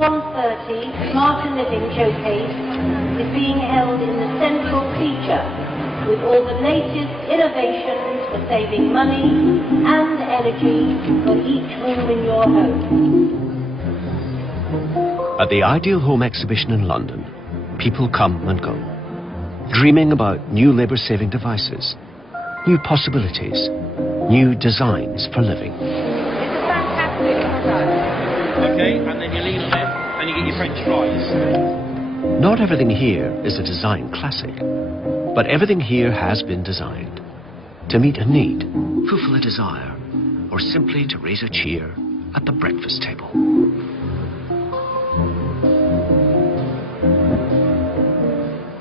1:30 Smarter Living Showcase is being held in the central feature with all the latest innovations for saving money and energy for each room in your home. At the Ideal Home exhibition in London, people come and go, dreaming about new labor-saving devices, new possibilities, new designs for living. It's a fantastic product. Okay, and then you lean on it, and you get your French fries. Not everything here is a design classic, but everything here has been designed to meet a need, fulfill a desire, or simply to raise a cheer at the breakfast table.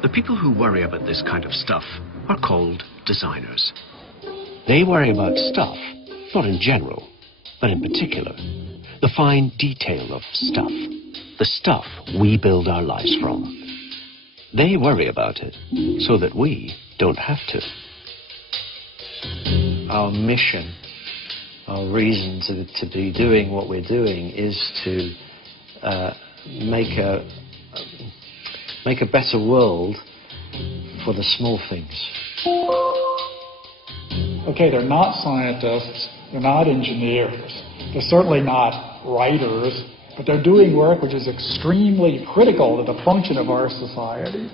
The people who worry about this kind of stuff are called designers. They worry about stuff, not in general, but in particular, the fine detail of stuff, the stuff we build our lives from. They worry about it so that we don't have to. Our mission, our reason to be doing what we're doing is to make a better world for the small things. Okay, they're not scientists, they're not engineers, they're certainly not writers, but they're doing work which is extremely critical to the function of our society.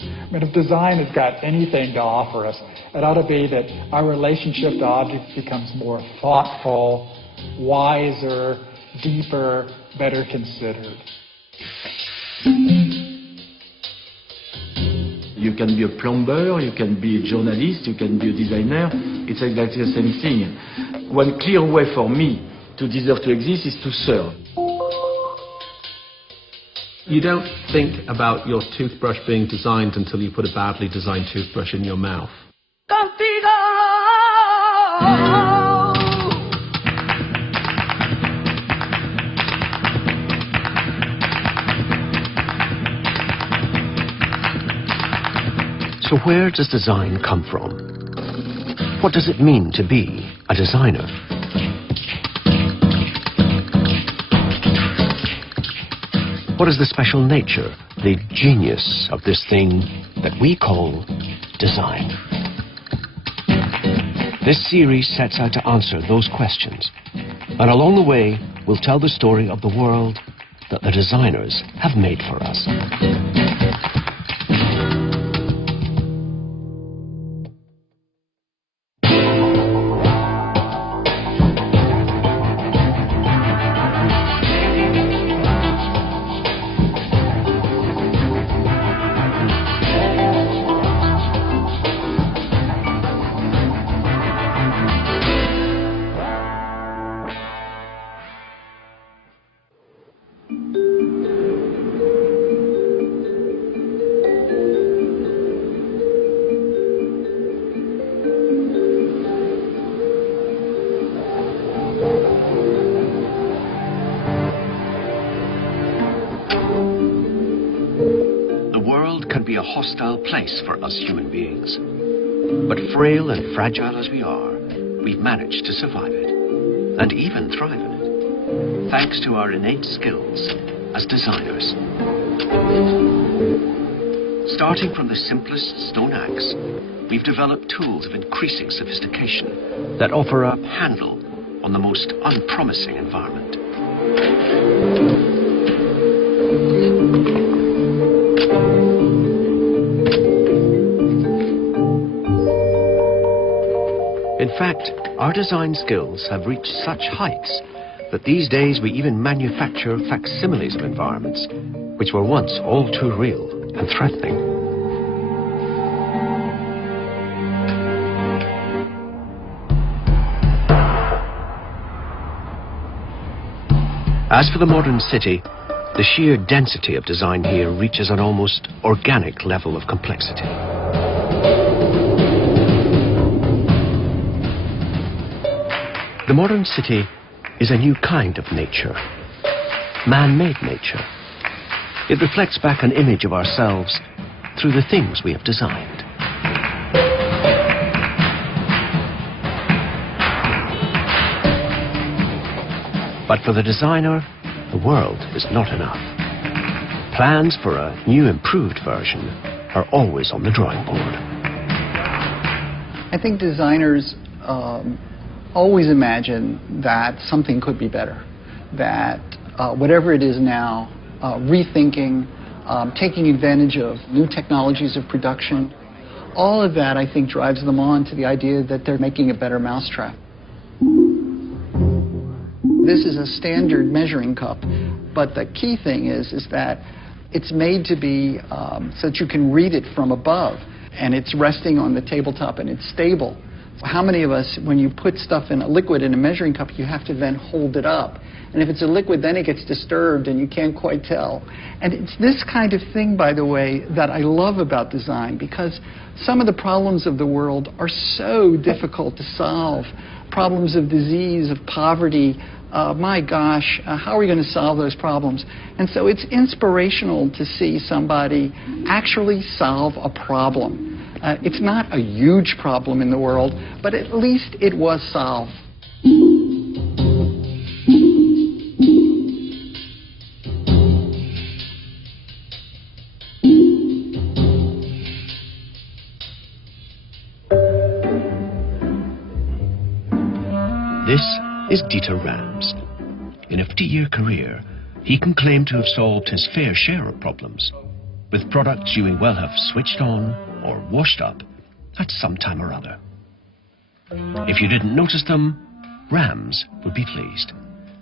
I mean, if design has got anything to offer us, it ought to be that our relationship to objects becomes more thoughtful, wiser, deeper, better considered. You can be a plumber, you can be a journalist, you can be a designer. It's exactly the same thing. One clear way for me to deserve to exist is to serve. You don't think about your toothbrush being designed until you put a badly designed toothbrush in your mouth. So where does design come from? What does it mean to be a designer? What is the special nature, the genius of this thing that we call design? This series sets out to answer those questions, and along the way, we'll tell the story of the world that the designers have made for us. A hostile place for us human beings. But frail and fragile as we are, we've managed to survive it, and even thrive in it, thanks to our innate skills as designers. Starting from the simplest stone axe, we've developed tools of increasing sophistication that offer a handle on the most unpromising environment. In fact, our design skills have reached such heights that these days we even manufacture facsimiles of environments which were once all too real and threatening. As for the modern city, the sheer density of design here reaches an almost organic level of complexity. The modern city is a new kind of nature, man-made nature. It reflects back an image of ourselves through the things we have designed. But for the designer, the world is not enough. Plans for a new improved version are always on the drawing board. I think designers always imagine that something could be better, that whatever it is now, rethinking, taking advantage of new technologies of production, all of that, I think, drives them on to the idea that they're making a better mousetrap. This is a standard measuring cup, but the key thing is that it's made to be so that you can read it from above, and it's resting on the tabletop and it's stable. How many of us, when you put stuff in a liquid in a measuring cup, you have to then hold it up? And if it's a liquid, then it gets disturbed and you can't quite tell. And it's this kind of thing, by the way, that I love about design, because some of the problems of the world are so difficult to solve. Problems of disease, of poverty, my gosh, how are we going to solve those problems? And so it's inspirational to see somebody actually solve a problem. It's not a huge problem in the world, but at least it was solved. This is Dieter Rams. In a 50-year career, he can claim to have solved his fair share of problems, with products you may well have switched on or washed up at some time or other. If you didn't notice them, Rams would be pleased.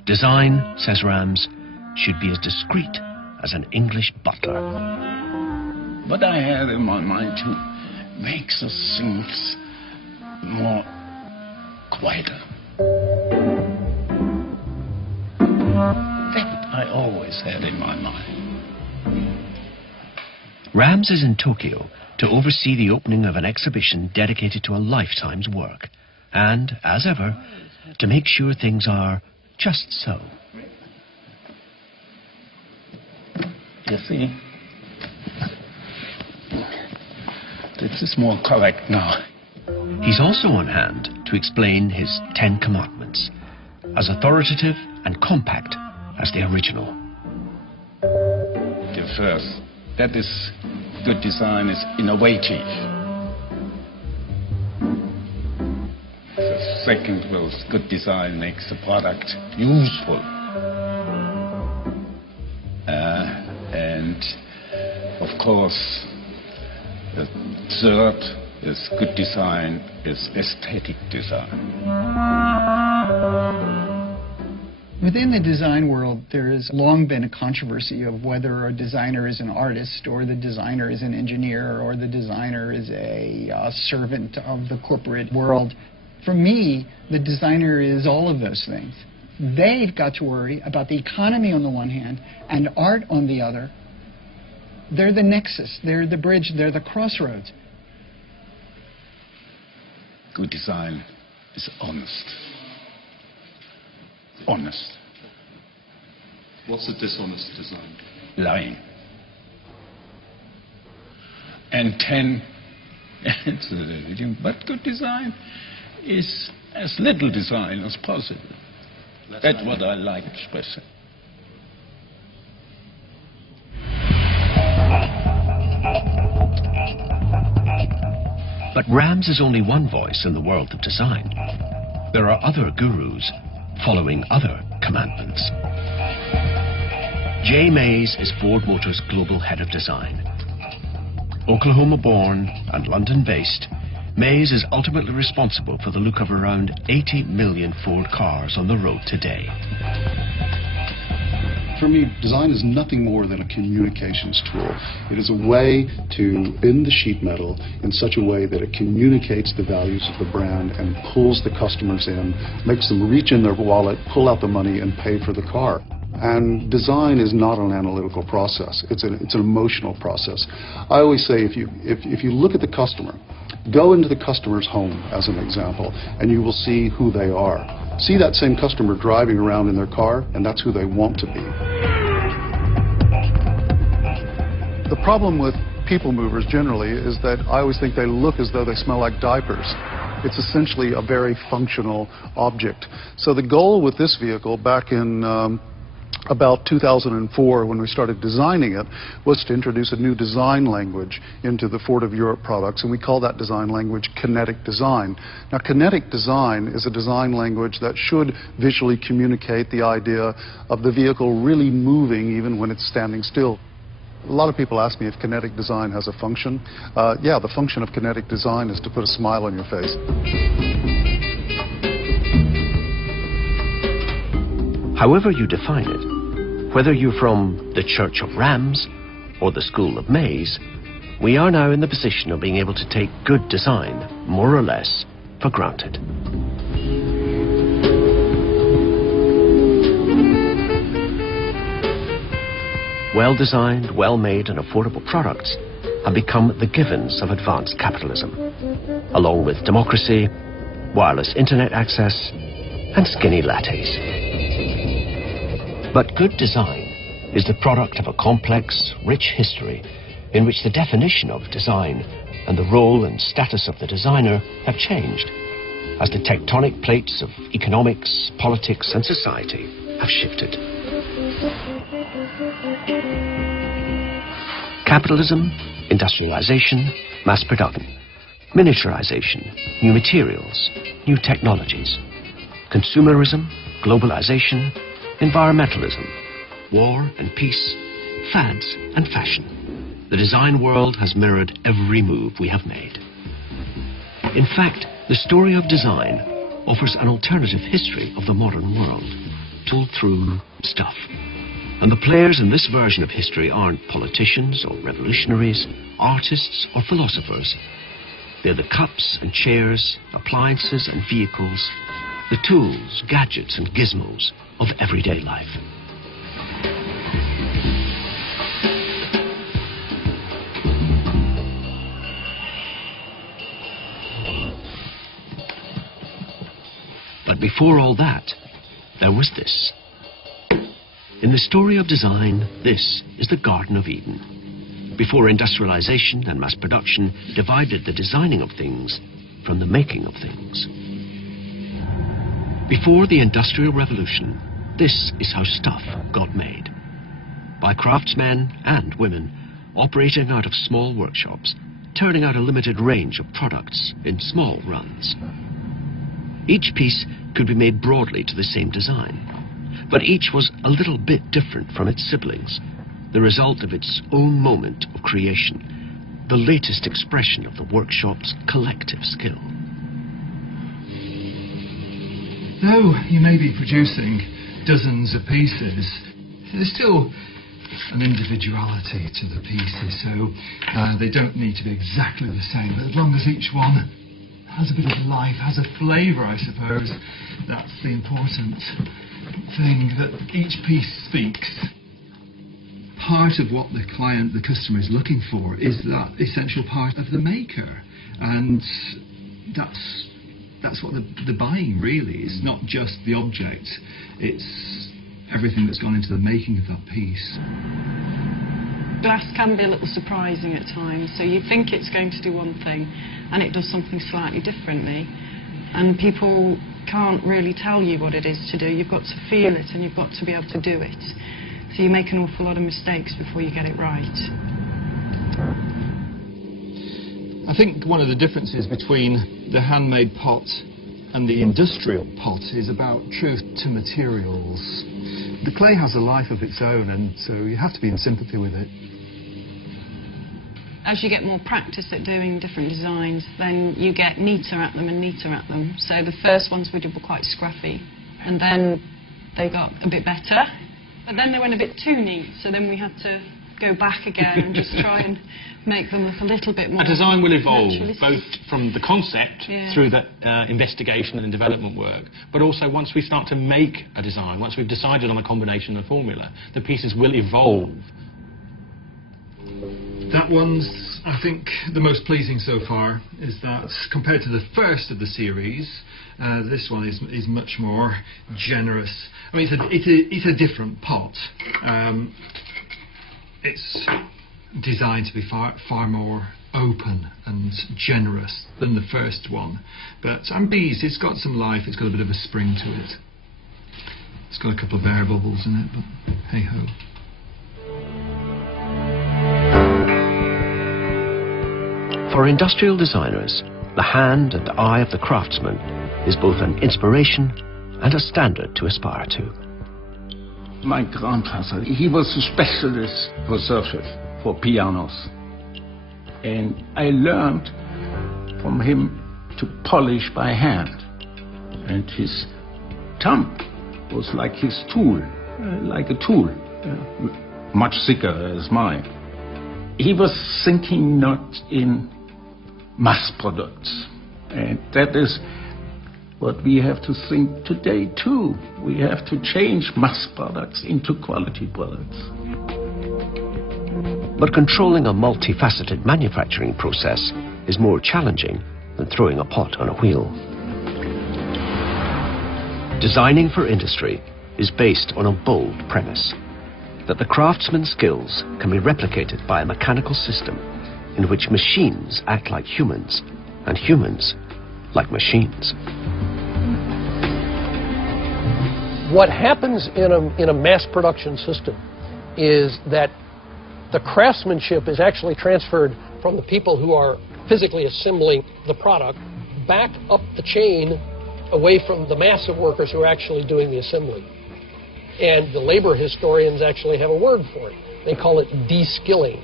Design, says Rams, should be as discreet as an English butler. What I had in my mind to make the things more quieter. That I always had in my mind. Rams is in Tokyo to oversee the opening of an exhibition dedicated to a lifetime's work, and, as ever, to make sure things are just so. You see, this is more correct now. He's also on hand to explain his 10 Commandments, as authoritative and compact as the original. The first, that is, good design is innovative. The second was good design makes the product useful. And of course, the third is good design is aesthetic design. Within the design world, there has long been a controversy of whether a designer is an artist, or the designer is an engineer, or the designer is a servant of the corporate world. For me, the designer is all of those things. They've got to worry about the economy on the one hand and art on the other. They're the nexus, they're the bridge, they're the crossroads. Good design is honest. Honest. What's a dishonest design? Lying. And 10, but good design is as little design as possible. That's what I like expressing. But Rams is only one voice in the world of design. There are other gurus following other commandments. Jay Mays is Ford Motors' global head of design. Oklahoma-born and London-based, Mays is ultimately responsible for the look of around 80 million Ford cars on the road today. For me, design is nothing more than a communications tool. It is a way to bend the sheet metal in such a way that it communicates the values of the brand and pulls the customers in, makes them reach in their wallet, pull out the money, and pay for the car. And design is not an analytical process. It's an emotional process. I always say if you look at the customer, go into the customer's home as an example, and you will see who they are. See that same customer driving around in their car, and that's who they want to be. The problem with people movers generally is that I always think they look as though they smell like diapers. It's essentially a very functional object. So the goal with this vehicle back in about 2004, when we started designing it, was to introduce a new design language into the Ford of Europe products, and we call that design language kinetic design. Now, kinetic design is a design language that should visually communicate the idea of the vehicle really moving even when it's standing still. A lot of people ask me if kinetic design has a function. Yeah, the function of kinetic design is to put a smile on your face. However you define it, whether you're from the Church of Rams or the School of Maize, we are now in the position of being able to take good design, more or less, for granted. Well-designed, well-made and affordable products have become the givens of advanced capitalism, along with democracy, wireless internet access and skinny lattes. But good design is the product of a complex, rich history in which the definition of design and the role and status of the designer have changed as the tectonic plates of economics, politics and society have shifted. Capitalism, industrialization, mass production, miniaturization, new materials, new technologies, consumerism, globalization, environmentalism, war and peace, fads and fashion. The design world has mirrored every move we have made. In fact, the story of design offers an alternative history of the modern world, told through stuff. And the players in this version of history aren't politicians or revolutionaries, artists or philosophers. They're the cups and chairs, appliances and vehicles, the tools, gadgets and gizmos of everyday life. But before all that, there was this. In the story of design, this is the Garden of Eden, before industrialization and mass production divided the designing of things from the making of things. Before the Industrial Revolution, this is how stuff got made. By craftsmen and women operating out of small workshops, turning out a limited range of products in small runs. Each piece could be made broadly to the same design, but each was a little bit different from its siblings, the result of its own moment of creation, the latest expression of the workshop's collective skill. Though you may be producing dozens of pieces, there's still an individuality to the pieces, so they don't need to be exactly the same, but as long as each one has a bit of life, has a flavour, I suppose, that's the important thing, that each piece speaks. Part of what the client, the customer is looking for is that essential part of the maker, and that's what the buying really is, not just the object, it's everything that's gone into the making of that piece. Glass can be a little surprising at times, so you think it's going to do one thing and it does something slightly differently, and people can't really tell you what it is to do. You've got to feel it and you've got to be able to do it, so you make an awful lot of mistakes before you get it right. I think one of the differences between the handmade pot and the industrial pot is about truth to materials. The clay has a life of its own, and so you have to be in sympathy with it. As you get more practice at doing different designs, then you get neater at them and neater at them. So the first ones we did were quite scruffy, and then they got a bit better, but then they went a bit too neat, so then we had to go back again and just try and make them look a little bit more. A design will evolve both from the concept through the investigation and development work, but also once we start to make a design, once we've decided on a combination and formula, the pieces will evolve. That one's, I think, the most pleasing so far, is that compared to the first of the series, this one is much more generous. I mean, it's a different pot. It's designed to be far more open and generous than the first one, but and bees, it's got some life, it's got a bit of a spring to it. It's got a couple of air bubbles in it, but hey-ho. For industrial designers, the hand and eye of the craftsman is both an inspiration and a standard to aspire to. My grandfather, he was a specialist for surface, for pianos. And I learned from him to polish by hand. And his thumb was like his tool, like a tool, much thicker as mine. He was thinking not in mass products. And that is what we have to think today too. We have to change mass products into quality products. But controlling a multifaceted manufacturing process is more challenging than throwing a pot on a wheel. Designing for industry is based on a bold premise that the craftsman's skills can be replicated by a mechanical system in which machines act like humans and humans like machines. What happens in a mass production system is that the craftsmanship is actually transferred from the people who are physically assembling the product back up the chain away from the mass of workers who are actually doing the assembly. And the labor historians actually have a word for it. They call it de-skilling.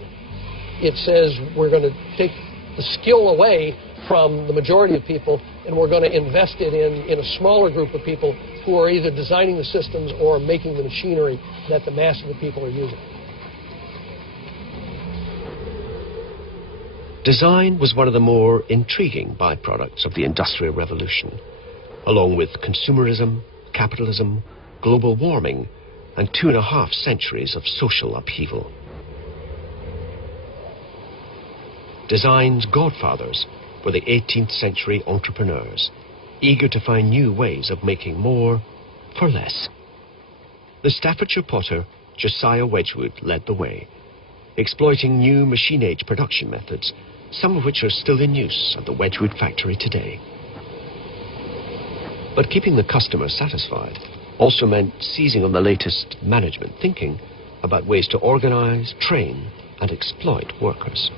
It says we're going to take the skill away from the majority of people, and we're going to invest it in a smaller group of people who are either designing the systems or making the machinery that the mass of the people are using. Design was one of the more intriguing byproducts of the Industrial Revolution, along with consumerism, capitalism, global warming, and 2.5 centuries of social upheaval. Design's godfathers were the 18th century entrepreneurs, eager to find new ways of making more for less. The Staffordshire potter Josiah Wedgwood led the way, exploiting new machine-age production methods, some of which are still in use at the Wedgwood factory today. But keeping the customer satisfied also meant seizing on the latest management thinking about ways to organize, train, and exploit workers.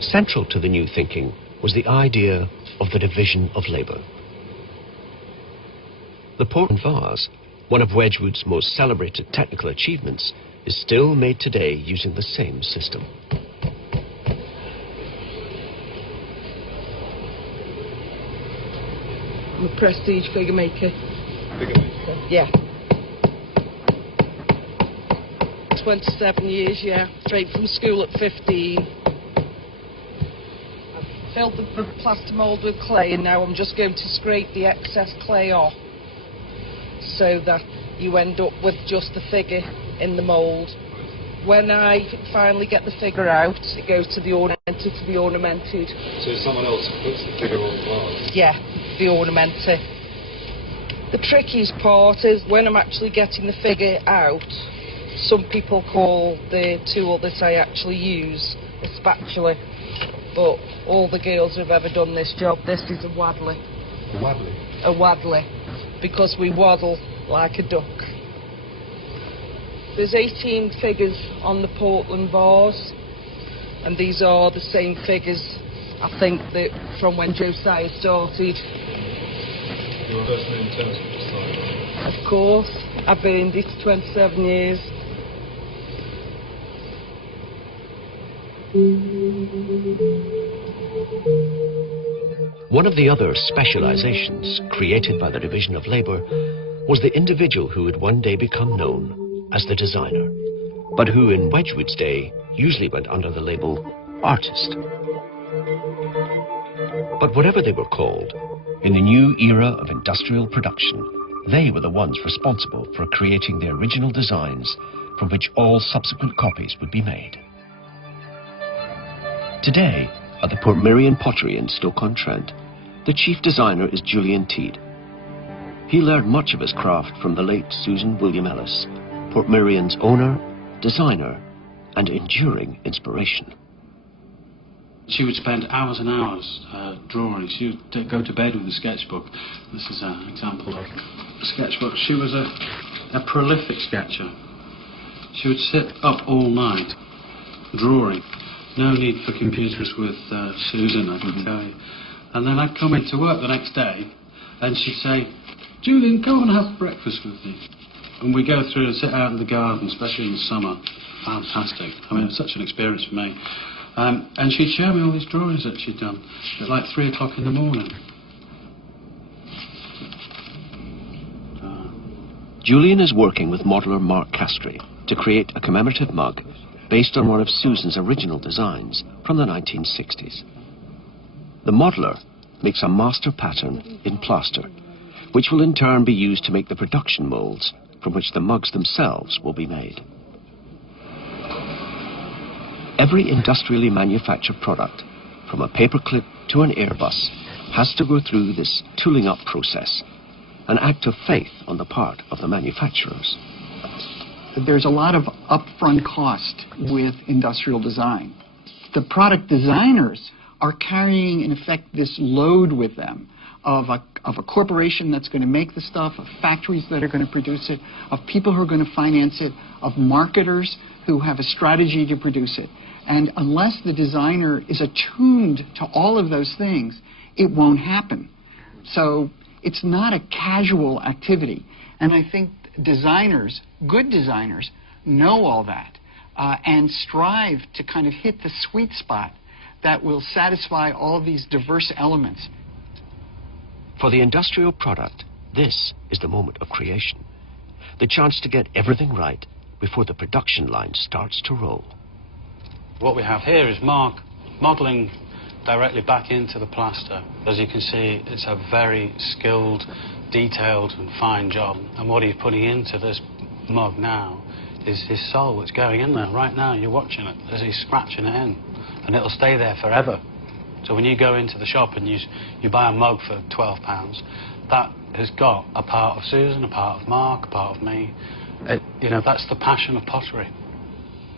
Central to the new thinking was the idea of the division of labor. The Portland vase, one of Wedgwood's most celebrated technical achievements, is still made today using the same system. I'm a prestige figure maker. Figure maker? Yeah. 27 years, yeah. Straight from school at 15. I've filled the plaster mould with clay, and now I'm just going to scrape the excess clay off so that you end up with just the figure in the mould. When I finally get the figure out, it goes to the ornamented. So someone else puts the figure on the vase? Yeah, the ornamented. The trickiest part is when I'm actually getting the figure out, some people call the tool that I actually use a spatula, but all the girls who've ever done this job, this is a waddler. A waddler? A waddler, because we waddle like a duck. There's 18 figures on the Portland vase, and these are the same figures, I think, that from when Josiah started. Your first name tells me Josiah. Of course, I've been in this 27 years. One of the other specializations created by the division of labor was the individual who would one day become known as the designer, but who in Wedgwood's day usually went under the label artist. But whatever they were called, in the new era of industrial production, they were the ones responsible for creating the original designs from which all subsequent copies would be made. Today, at the Portmeirion Pottery in Stoke-on-Trent, the chief designer is Julian Teed. He learned much of his craft from the late Susan William Ellis, Portmeirion's owner, designer, and enduring inspiration. She would spend hours and hours drawing. She would go to bed with a sketchbook. This is an example of a sketchbook. She was a prolific sketcher. She would sit up all night drawing. No need for computers with Susan, I can tell you. And then I'd come into work the next day and she'd say, Julian, come and have breakfast with me. And we go through and sit out in the garden, especially in the summer. Fantastic. I mean, it's such an experience for me. And she'd show me all these drawings that she'd done at like 3 o'clock in the morning. Julian is working with modeller Mark Castry to create a commemorative mug based on one of Susan's original designs from the 1960s. The modeller makes a master pattern in plaster, which will in turn be used to make the production molds from which the mugs themselves will be made. Every industrially manufactured product, from a paperclip to an Airbus, has to go through this tooling up process, an act of faith on the part of the manufacturers. There's a lot of upfront cost with industrial design. The product designers are carrying, in effect, this load with them of a corporation that's going to make the stuff, of factories that are going to produce it, of people who are going to finance it, of marketers who have a strategy to produce it. And unless the designer is attuned to all of those things, it won't happen. So it's not a casual activity. And I think designers, good designers, know all that and strive to kind of hit the sweet spot that will satisfy all these diverse elements. For the industrial product, this is the moment of creation. The chance to get everything right before the production line starts to roll. What we have here is Mark modelling directly back into the plaster. As you can see, it's a very skilled, detailed and fine job. And what he's putting into this mug now is his soul that's going in there. Right now you're watching it as he's scratching it in. And it'll stay there forever. So when you go into the shop and you buy a mug for £12, that has got a part of Susan, a part of Mark, a part of me. You know, that's the passion of pottery.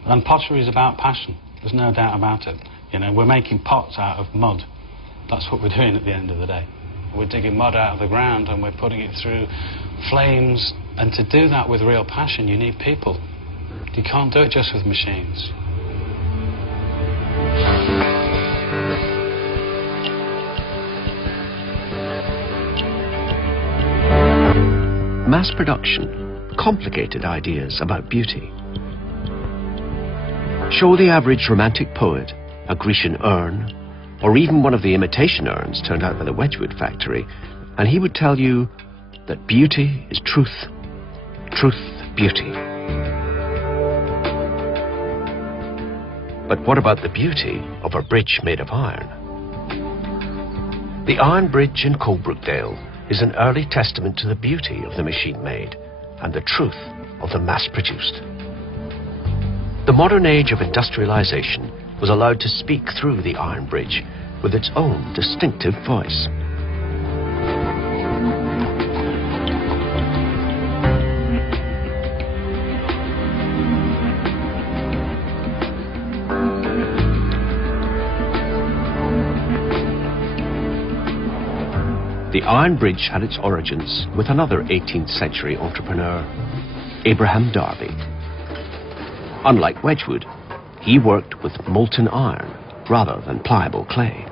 And pottery is about passion. There's no doubt about it. You know, we're making pots out of mud. That's what we're doing at the end of the day. We're digging mud out of the ground and we're putting it through flames. And to do that with real passion, you need people. You can't do it just with machines. Mass production complicated ideas about beauty. Show the average romantic poet a Grecian urn, or even one of the imitation urns turned out by the Wedgwood factory, and he would tell you that beauty is truth, truth, beauty. But what about the beauty of a bridge made of iron? The Iron Bridge in Coalbrookdale is an early testament to the beauty of the machine made and the truth of the mass-produced. The modern age of industrialization was allowed to speak through the Iron Bridge with its own distinctive voice. The Iron Bridge had its origins with another 18th century entrepreneur, Abraham Darby. Unlike Wedgwood, he worked with molten iron rather than pliable clay.